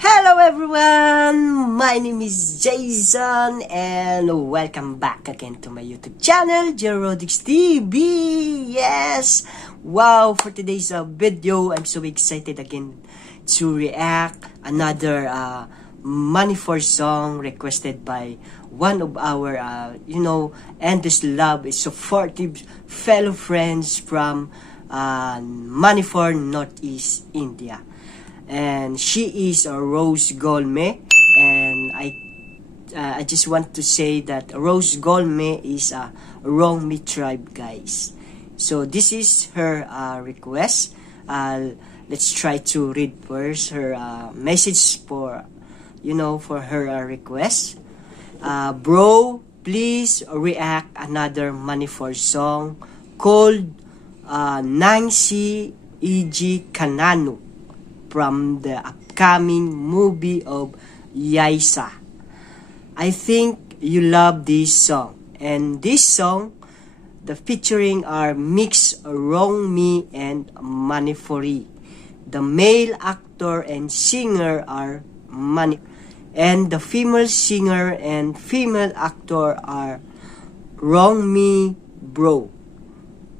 Hello everyone! My name is Jason and welcome back again to my YouTube channel, Jerodix TV! Yes! Wow! For today's video, I'm so excited again to react another Manipur song requested by one of our, endless love is supportive fellow friends from Manipur, Northeast India. And she is a Rose Golme, and I just want to say that Rose Golme is a Rongmi tribe, guys. So this is her request. Let's try to read first her message for her request. Bro, please react another Manipur song called Nangse Eige Kanano from the upcoming movie of Yaisa. I think you love this song. And this song, the featuring are mixed Rongmi and Manipuri. The male actor and singer are Manipur. And the female singer and female actor are Rongmi bro.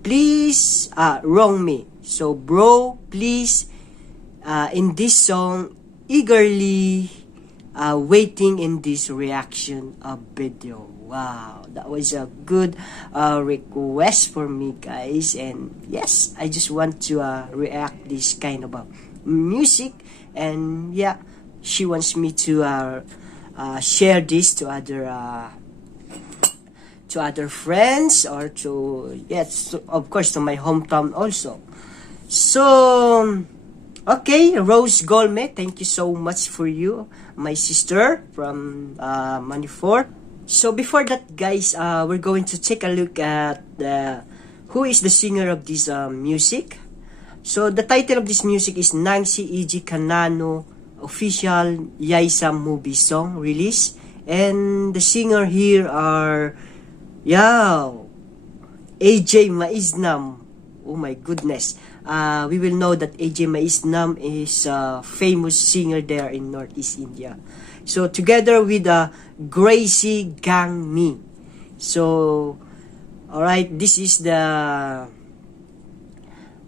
Please, Rongmi. So bro, please, in this song, eagerly waiting in this reaction video. Wow, that was a good request for me, guys. And yes, I just want to react this kind of music. And yeah, she wants me to share this to other friends, or to, yes, of course, to my hometown also. So okay, Rose Golme, thank you so much for you, my sister from Manipur. So before that, guys, we're going to take a look at who is the singer of this music. So the title of this music is Nangse Eige Kanano official Yaisa movie song release, and the singer here are AJ Maisnam. Oh my goodness. We will know that AJ Maisnam is a famous singer there in Northeast India. So together with Gracie Gangmi. So alright, this is the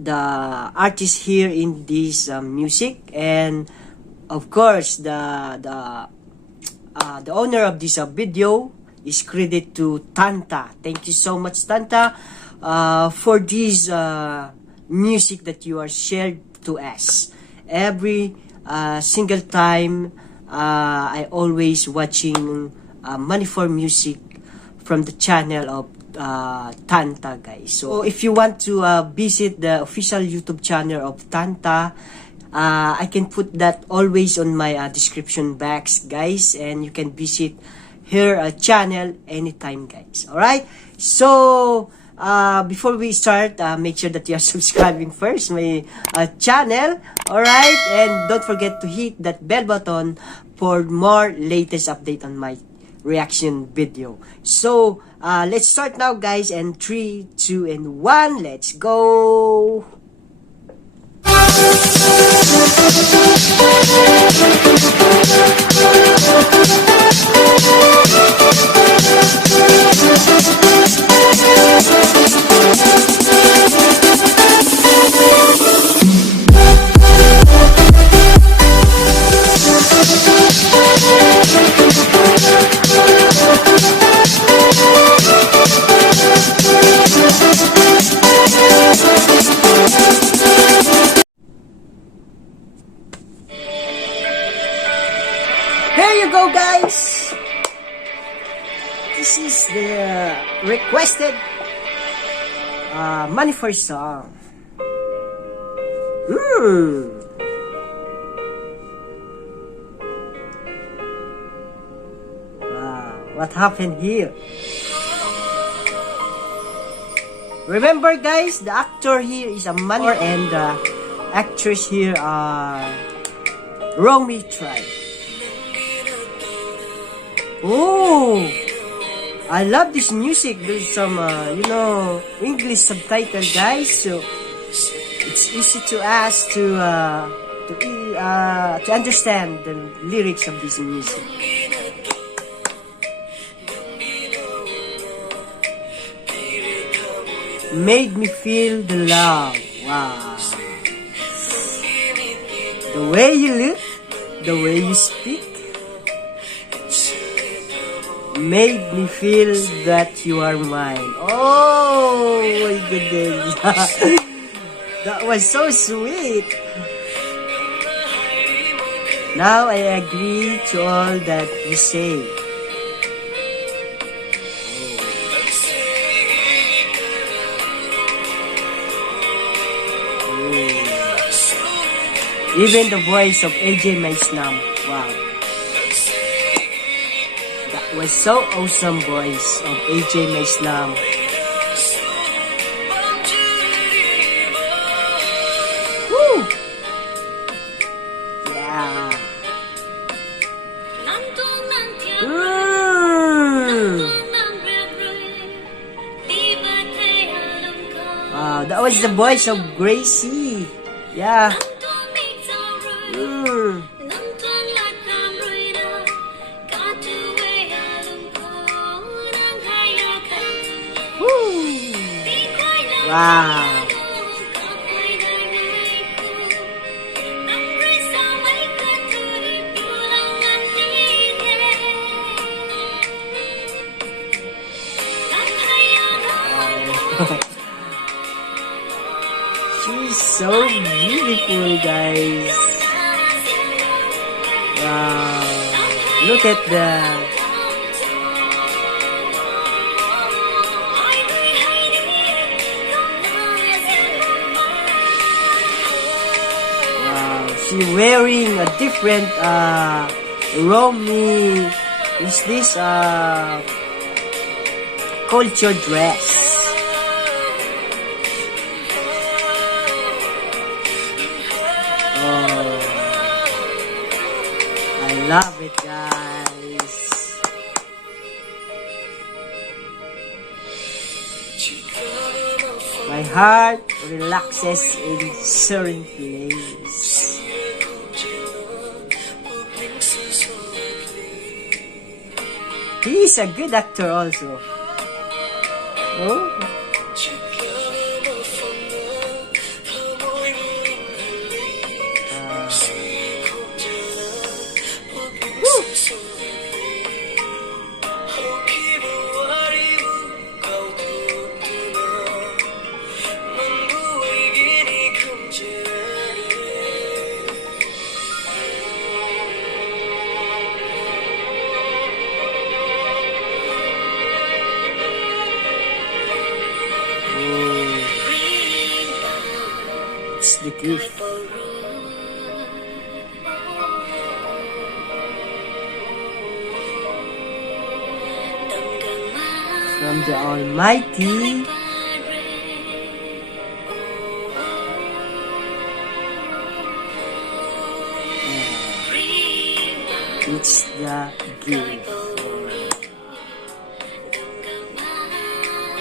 artist here in this music, and of course the owner of this video is credited to Tantha. Thank you so much, Tantha, for this music that you are shared to us. Every single time I always watching Manipur music from the channel of Tantha, guys. So if you want to visit the official YouTube channel of Tantha, I can put that always on my description box, guys, and you can visit her channel anytime, guys. Alright, so before we start, make sure that you are subscribing first my channel. Alright, and don't forget to hit that bell button for more latest update on my reaction video. So let's start now, guys, and 3, 2, and 1, let's go. Here you go, guys. This is the requested Manipur song. Wow, what happened here? Remember, guys, the actor here is a Manipur, and the actress here are Rongmi tribe. Oh, I love this music. There's some, English subtitle, guys. So it's easy to us to to understand the lyrics of this music. Made me feel the love. Wow. The way you look, the way you speak, made me feel that you are mine. Oh my goodness. That was so sweet. Now I agree to all that you say. Even the voice of Eige Kanano. Wow. That was so awesome voice of Eige Kanano. Woo! Yeah. Wow, that was the voice of Gracie. Yeah. Wow. She's so beautiful, guys. Wow. Look at that. She wearing a different Romy, is this culture dress. Oh, I love it, guys. My heart relaxes in certain place. He is a good actor also. Oh. The gift. From the Almighty. It's the gift.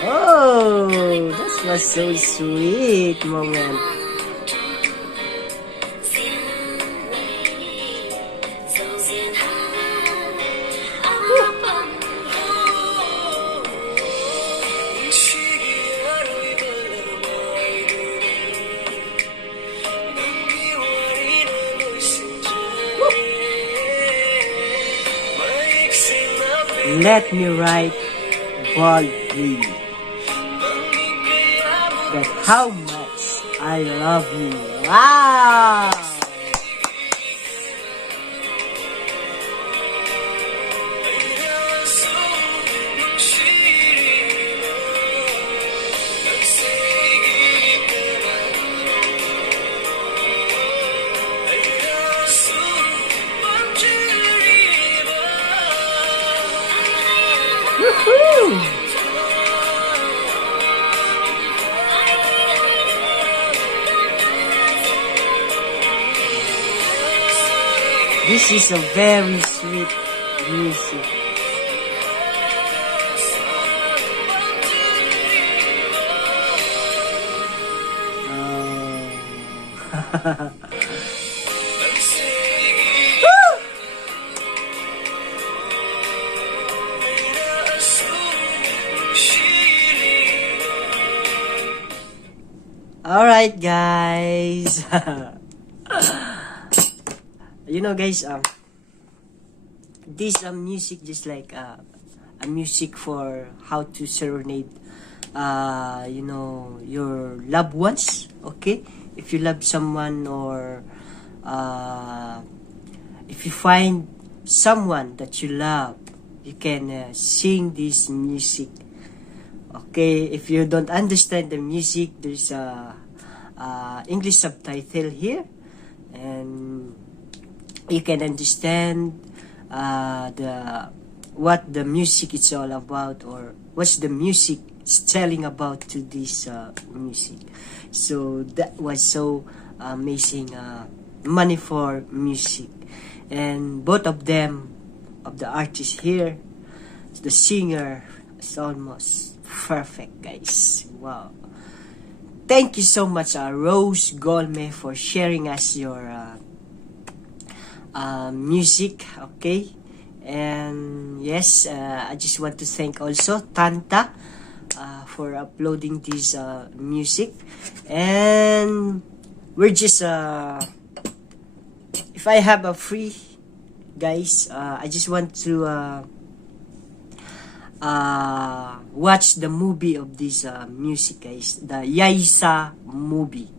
Oh, that was so sweet moment. Let me write boldly that how much I love you. Wow! Woohoo! This is a very sweet music. Oh. Alright, guys. Guys, this music just like a music for how to serenade, your loved ones. Okay, if you love someone, or if you find someone that you love, you can sing this music. Okay, if you don't understand the music, there's a English subtitle here, and you can understand the what the music is all about, or what's the music is telling about to this music. So that was so amazing. Money for music, and both of them, of the artists here, the singer is almost perfect, guys. Wow. Thank you so much, Rose Golme, for sharing us your music. Okay, and yes, I just want to thank also Tantha for uploading this music. And we're just if I have a free, guys, I just want to watch the movie of this music, guys, the Yaisa movie.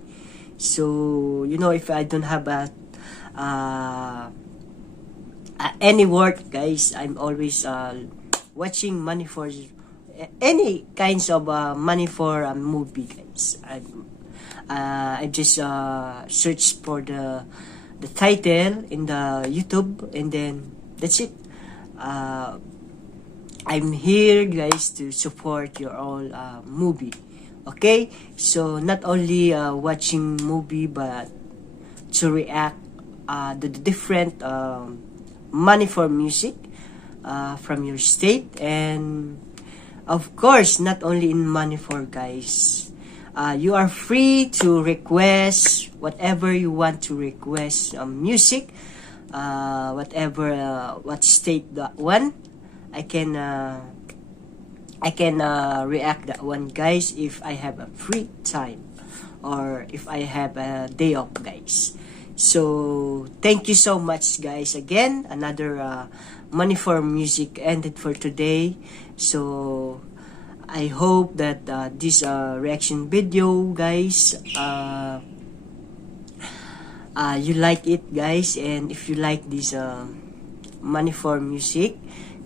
So if I don't have any work, guys, I'm always watching money for any kinds of money for a movie, guys. I just search for the title in the YouTube, and then that's it. I'm here, guys, to support your all movie. Okay, so not only watching movie, but to react the different money for music from your state. And of course, not only in money for, guys, you are free to request whatever you want to request music, whatever what state that one. I can react that one, guys, if I have a free time, or if I have a day off, guys. So thank you so much, guys. Again, another money for music ended for today. So I hope that this reaction video, guys, you like it, guys. And if you like this money for music,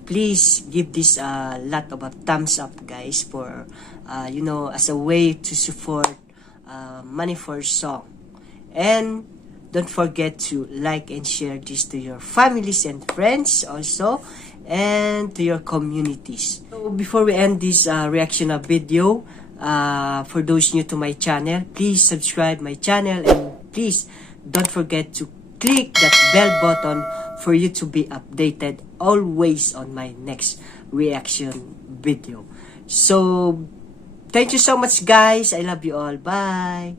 please give this a lot of a thumbs up, guys, for as a way to support money for song. And don't forget to like and share this to your families and friends also, and to your communities. So before we end this reaction of video, for those new to my channel, please subscribe my channel, and please don't forget to click that bell button for you to be updated always on my next reaction video. So thank you so much, guys. I love you all. Bye.